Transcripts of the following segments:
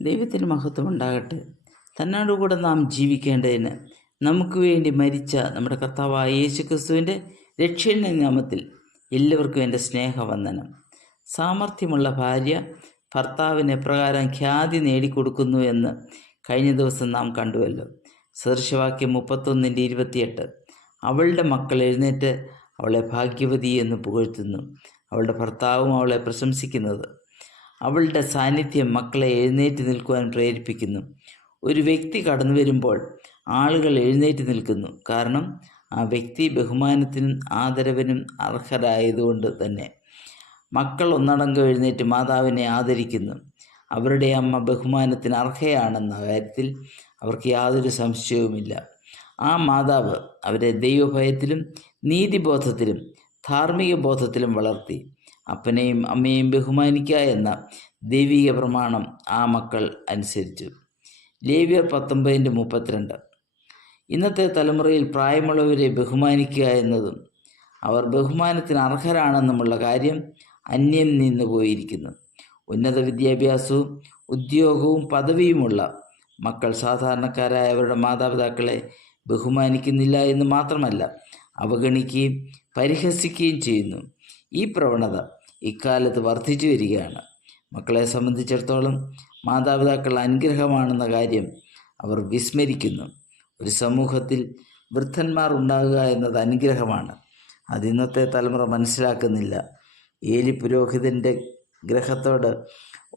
ദൈവത്തിന് മഹത്വം ഉണ്ടാകട്ടെ. തന്നോടുകൂടെ നാം ജീവിക്കേണ്ടതിന് നമുക്ക് വേണ്ടി മരിച്ച നമ്മുടെ കർത്താവായ യേശുക്രിസ്തുവിൻ്റെ രക്ഷയുടെ നാമത്തിൽ എല്ലാവർക്കും എൻ്റെ സ്നേഹവന്ദനം. സാമർഥ്യമുള്ള ഭാര്യ ഭർത്താവിന് എപ്രകാരം ഖ്യാതി നേടിക്കൊടുക്കുന്നു എന്ന് കഴിഞ്ഞ ദിവസം നാം കണ്ടുവല്ലോ. സദൃശവാക്യം 31:28. അവളുടെ മക്കൾ എഴുന്നേറ്റ് അവളെ ഭാഗ്യവതി എന്ന് പുകഴ്ത്തുന്നു. അവളുടെ ഭർത്താവും അവളെ പ്രശംസിക്കുന്നത്. അവളുടെ സാന്നിധ്യം മക്കളെ എഴുന്നേറ്റ് നിൽക്കുവാൻ പ്രേരിപ്പിക്കുന്നു. ഒരു വ്യക്തി കടന്നു വരുമ്പോൾ ആളുകൾ എഴുന്നേറ്റ് നിൽക്കുന്നു. കാരണം ആ വ്യക്തി ബഹുമാനത്തിനും ആദരവിനും അർഹരായതുകൊണ്ട് തന്നെ. മക്കൾ ഒന്നടങ്കം എഴുന്നേറ്റ് മാതാവിനെ ആദരിക്കുന്നു. അവരുടെ അമ്മ ബഹുമാനത്തിന് അർഹയാണെന്ന കാര്യത്തിൽ അവർക്ക് യാതൊരു സംശയവുമില്ല. ആ മാതാവ് അവരെ ദൈവഭയത്തിലും നീതിബോധത്തിലും ധാർമ്മിക ബോധത്തിലും വളർത്തി. അപ്പനെയും അമ്മയെയും ബഹുമാനിക്കുക എന്ന ദൈവിക പ്രമാണം ആ മക്കൾ അനുസരിച്ചു. ലേവ്യർ 19:32. ഇന്നത്തെ തലമുറയിൽ പ്രായമുള്ളവരെ ബഹുമാനിക്കുക എന്നതും അവർ ബഹുമാനത്തിന് അർഹരാണെന്നുമുള്ള കാര്യം അന്യം നിന്ന് പോയിരിക്കുന്നു. ഉന്നത വിദ്യാഭ്യാസവും ഉദ്യോഗവും പദവിയുമുള്ള മക്കൾ സാധാരണക്കാരായ അവരുടെ മാതാപിതാക്കളെ ബഹുമാനിക്കുന്നില്ല എന്ന് മാത്രമല്ല, അവഗണിക്കുകയും പരിഹസിക്കുകയും ചെയ്യുന്നു. ഈ പ്രവണത ഇക്കാലത്ത് വർദ്ധിച്ചു വരികയാണ്. മക്കളെ സംബന്ധിച്ചിടത്തോളം മാതാപിതാക്കൾ അനുഗ്രഹമാണെന്ന കാര്യം അവർ വിസ്മരിക്കുന്നു. ഒരു സമൂഹത്തിൽ വൃദ്ധന്മാർ ഉണ്ടാകുക എന്നത് അനുഗ്രഹമാണ്. അത് ഇന്നത്തെ തലമുറ മനസ്സിലാക്കുന്നില്ല. ഏലി പുരോഹിതൻ്റെ ഗ്രഹത്തോട്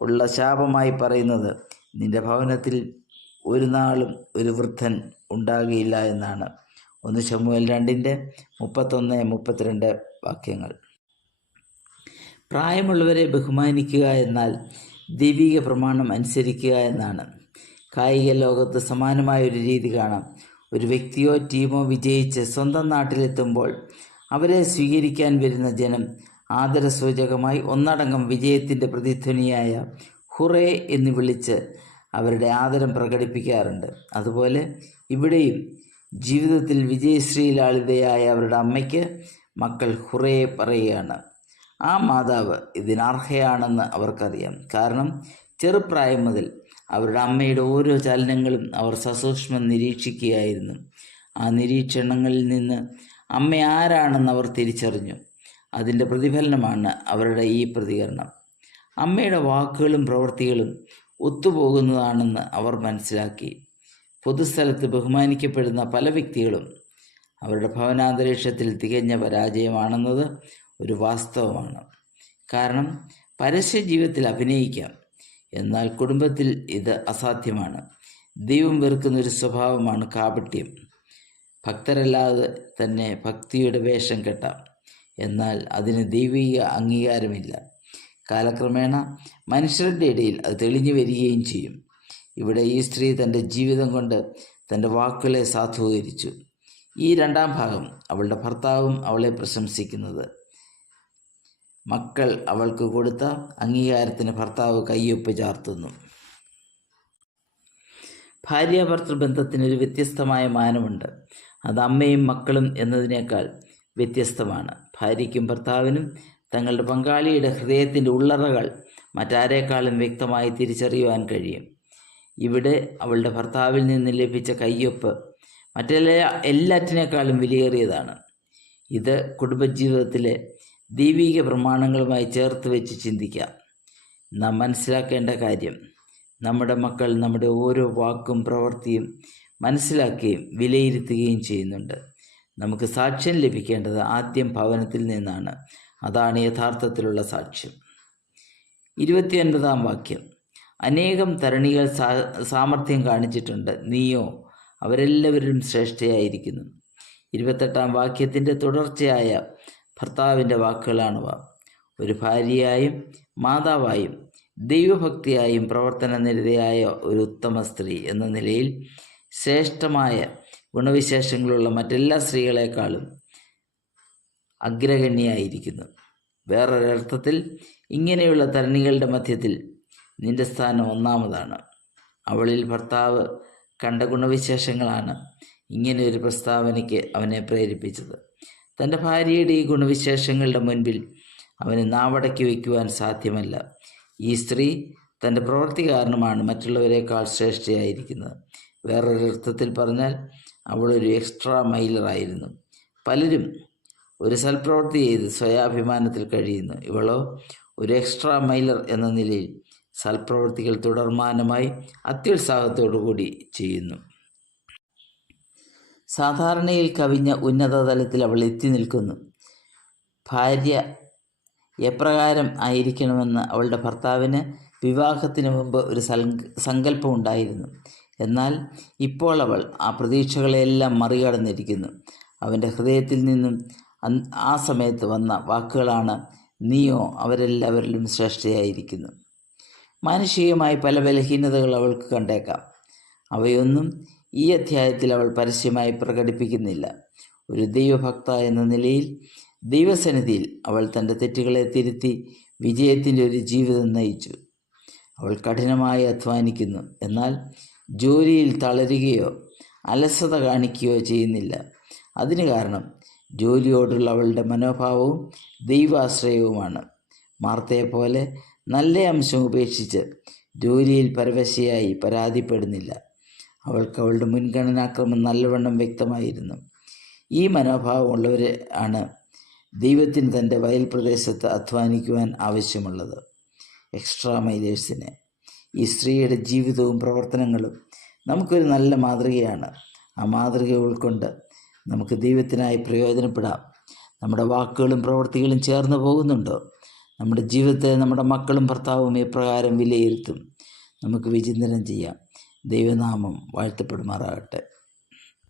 ഉള്ള ശാപമായി പറയുന്നത്, നിന്റെ ഭവനത്തിൽ ഒരു നാളും ഒരു വൃദ്ധൻ ഉണ്ടാകുകയില്ല എന്നാണ്. 1 ശമൂവേൽ 2:31-32 വാക്യങ്ങൾ. പ്രായമുള്ളവരെ ബഹുമാനിക്കുക എന്നാൽ ദൈവിക പ്രമാണം അനുസരിക്കുക എന്നാണ്. കായിക ലോകത്ത് സമാനമായ ഒരു രീതി കാണാം. ഒരു വ്യക്തിയോ ടീമോ വിജയിച്ച് സ്വന്തം നാട്ടിലെത്തുമ്പോൾ അവരെ സ്വീകരിക്കാൻ വരുന്ന ജനം ആദരസൂചകമായി ഒന്നടങ്കം വിജയത്തിൻ്റെ പ്രതിധ്വനിയായ ഹുറേ എന്ന് വിളിച്ച് അവരുടെ ആദരം പ്രകടിപ്പിക്കാറുണ്ട്. അതുപോലെ ഇവിടെയും ജീവിതത്തിൽ വിജയശ്രീലാളിതയായ അവരുടെ അമ്മയ്ക്ക് മക്കൾ ഹുറേ പറയുകയാണ്. ആ മാതാവ് ഇതിനർഹയാണെന്ന് അവർക്കറിയാം. കാരണം ചെറുപ്രായം മുതൽ അവരുടെ അമ്മയുടെ ഓരോ ചലനങ്ങളും അവർ സസൂക്ഷ്മം നിരീക്ഷിക്കുകയായിരുന്നു. ആ നിരീക്ഷണങ്ങളിൽ നിന്ന് അമ്മ ആരാണെന്ന് അവർ തിരിച്ചറിഞ്ഞു. അതിൻ്റെ പ്രതിഫലനമാണ് അവരുടെ ഈ പ്രതികരണം. അമ്മയുടെ വാക്കുകളും പ്രവൃത്തികളും ഒത്തുപോകുന്നതാണെന്ന് അവർ മനസ്സിലാക്കി. പൊതുസ്ഥലത്ത് ബഹുമാനിക്കപ്പെടുന്ന പല വ്യക്തികളും അവരുടെ ഭവനാന്തരീക്ഷത്തിൽ തികഞ്ഞ പരാജയമാണെന്നത് ഒരു വാസ്തവമാണ്. കാരണം പരസ്യ ജീവിതത്തിൽ അഭിനയിക്കാം, എന്നാൽ കുടുംബത്തിൽ ഇത് അസാധ്യമാണ്. ദൈവം വെറുക്കുന്ന ഒരു സ്വഭാവമാണ് കാപട്യം. ഭക്തരല്ലാതെ തന്നെ ഭക്തിയുടെ വേഷം കെട്ടാം, എന്നാൽ അതിന് ദൈവിക അംഗീകാരമില്ല. കാലക്രമേണ മനുഷ്യരുടെ ഇടയിൽ അത് തെളിഞ്ഞു വരികയും ചെയ്യും. ഇവിടെ ഈ സ്ത്രീ തൻ്റെ ജീവിതം കൊണ്ട് തൻ്റെ വാക്കുകളെ സാധൂകരിച്ചു. ഈ രണ്ടാം ഭാഗം അവളുടെ ഭർത്താവും അവളെ പ്രശംസിക്കുന്നത്. മക്കൾ അവൾക്ക് കൊടുത്ത അംഗീകാരത്തിന് ഭർത്താവ് കയ്യൊപ്പ് ചാർത്തുന്നു. ഭാര്യാഭർത്തൃ ബന്ധത്തിനൊരു വ്യത്യസ്തമായ മാനമുണ്ട്. അത് അമ്മയും മക്കളും എന്നതിനേക്കാൾ വ്യത്യസ്തമാണ്. ഭാര്യയ്ക്കും ഭർത്താവിനും തങ്ങളുടെ പങ്കാളിയുടെ ഹൃദയത്തിൻ്റെ ഉള്ളറകൾ മറ്റാരേക്കാളും വ്യക്തമായി തിരിച്ചറിയുവാൻ കഴിയും. ഇവിടെ അവളുടെ ഭർത്താവിൽ നിന്ന് ലഭിച്ച കയ്യൊപ്പ് എല്ലാറ്റിനേക്കാളും വിലയേറിയതാണ്. ഇത് കുടുംബജീവിതത്തിലെ ദൈവിക പ്രമാണങ്ങളുമായി ചേർത്ത് വെച്ച് ചിന്തിക്കാം. നാം മനസ്സിലാക്കേണ്ട കാര്യം, നമ്മുടെ മക്കൾ നമ്മുടെ ഓരോ വാക്കും പ്രവൃത്തിയും മനസ്സിലാക്കുകയും വിലയിരുത്തുകയും ചെയ്യുന്നുണ്ട്. നമുക്ക് സാക്ഷ്യം ലഭിക്കേണ്ടത് ആദ്യം ഭവനത്തിൽ നിന്നാണ്. അതാണ് യഥാർത്ഥത്തിലുള്ള സാക്ഷ്യം. 29-ാം വാക്യം. അനേകം തരണികൾ സാമർഥ്യം കാണിച്ചിട്ടുണ്ട്, നീയോ അവരെല്ലാവരും ശ്രേഷ്ഠയായിരിക്കുന്നു. 28-ാം വാക്യത്തിൻ്റെ തുടർച്ചയായ ഭർത്താവിൻ്റെ വാക്കുകളാണവ. ഒരു ഭാര്യയായും മാതാവായും ദൈവഭക്തിയായും പ്രവർത്തനനിരതയായ ഒരു ഉത്തമ സ്ത്രീ എന്ന നിലയിൽ ശ്രേഷ്ഠമായ ഗുണവിശേഷങ്ങളുള്ള മറ്റെല്ലാ സ്ത്രീകളെക്കാളും അഗ്രഗണ്യായിരിക്കുന്നു. വേറൊരർത്ഥത്തിൽ ഇങ്ങനെയുള്ള തരണികളുടെ മധ്യത്തിൽ നിന്റെ സ്ഥാനം ഒന്നാമതാണ്. അവളിൽ ഭർത്താവ് കണ്ട ഗുണവിശേഷങ്ങളാണ് ഇങ്ങനെ ഒരു പ്രസ്താവനയ്ക്ക് അവനെ പ്രേരിപ്പിച്ചത്. തൻ്റെ ഭാര്യയുടെ ഈ ഗുണവിശേഷങ്ങളുടെ മുൻപിൽ അവന് നാവടക്കി വയ്ക്കുവാൻ സാധ്യമല്ല. ഈ സ്ത്രീ തൻ്റെ പ്രവൃത്തി കാരണമാണ് മറ്റുള്ളവരെക്കാൾ ശ്രേഷ്ഠയായിരിക്കുന്നത്. വേറൊരർത്ഥത്തിൽ പറഞ്ഞാൽ അവളൊരു എക്സ്ട്രാ മൈലറായിരുന്നു. പലരും ഒരു സൽപ്രവൃത്തി ചെയ്ത് സ്വയാഭിമാനത്തിൽ കഴിയുന്നു. ഇവളോ ഒരു എക്സ്ട്രാ മൈലർ എന്ന നിലയിൽ സൽപ്രവൃത്തികൾ തുടർമാനമായി അത്യുത്സാഹത്തോടു കൂടി ചെയ്യുന്നു. സാധാരണയിൽ കവിഞ്ഞ ഉന്നത തലത്തിൽ അവൾ എത്തി നിൽക്കുന്നു. ഭാര്യ എപ്രകാരം ആയിരിക്കണമെന്ന് അവളുടെ ഭർത്താവിന് വിവാഹത്തിന് മുമ്പ് ഒരു സങ്കല്പം ഉണ്ടായിരുന്നു. എന്നാൽ ഇപ്പോൾ അവൾ ആ പ്രതീക്ഷകളെല്ലാം മറികടന്നിരിക്കുന്നു. അവൻ്റെ ഹൃദയത്തിൽ നിന്നും ആ സമയത്ത് വന്ന വാക്കുകളാണ്: നീയോ അവരെല്ലാവരിലും ശ്രേഷ്ഠയായിരിക്കുന്നു. മാനുഷികമായി പല ബലഹീനതകൾ അവൾക്ക് കണ്ടേക്കാം. അവയൊന്നും ഈ അധ്യായത്തിൽ അവൾ പരസ്യമായി പ്രകടിപ്പിക്കുന്നില്ല. ഒരു ദൈവഭക്ത എന്ന നിലയിൽ ദൈവസന്നിധിയിൽ അവൾ തൻ്റെ തെറ്റുകളെ തിരുത്തി വിജയത്തിൻ്റെ ഒരു ജീവിതം നയിച്ചു. അവൾ കഠിനമായി അധ്വാനിക്കുന്നു, എന്നാൽ ജോലിയിൽ തളരുകയോ അലസത കാണിക്കുകയോ ചെയ്യുന്നില്ല. അതിന് കാരണം ജോലിയോടുള്ള അവളുടെ മനോഭാവവും ദൈവാശ്രയവുമാണ്. മാർത്തയെപ്പോലെ നല്ല അംശം ഉപേക്ഷിച്ച് ജോലിയിൽ പരവശയായി പരാതിപ്പെടുന്നില്ല. അവൾക്ക് അവളുടെ മുൻഗണനാക്രമം നല്ലവണ്ണം വ്യക്തമായിരുന്നു. ഈ മനോഭാവമുള്ളവർ ആണ് ദൈവത്തിന് തൻ്റെ വയൽ പ്രദേശത്ത് അധ്വാനിക്കുവാൻ ആവശ്യമുള്ളത്. എക്സ്ട്രാ മൈലേഴ്സിന് ഈ സ്ത്രീയുടെ ജീവിതവും പ്രവർത്തനങ്ങളും നമുക്കൊരു നല്ല മാതൃകയാണ്. ആ മാതൃക ഉൾക്കൊണ്ട് നമുക്ക് ദൈവത്തിനായി പ്രയോജനപ്പെടാം. നമ്മുടെ വാക്കുകളും പ്രവൃത്തികളും ചേർന്ന് പോകുന്നുണ്ടോ? നമ്മുടെ ജീവിതത്തെ നമ്മുടെ മക്കളും ഭർത്താവും എപ്രകാരം വിലയിരുത്തും? നമുക്ക് വിചിന്തനം ചെയ്യാം. ദൈവനാമം വാഴ്ത്തപ്പെടുമാറാകട്ടെ.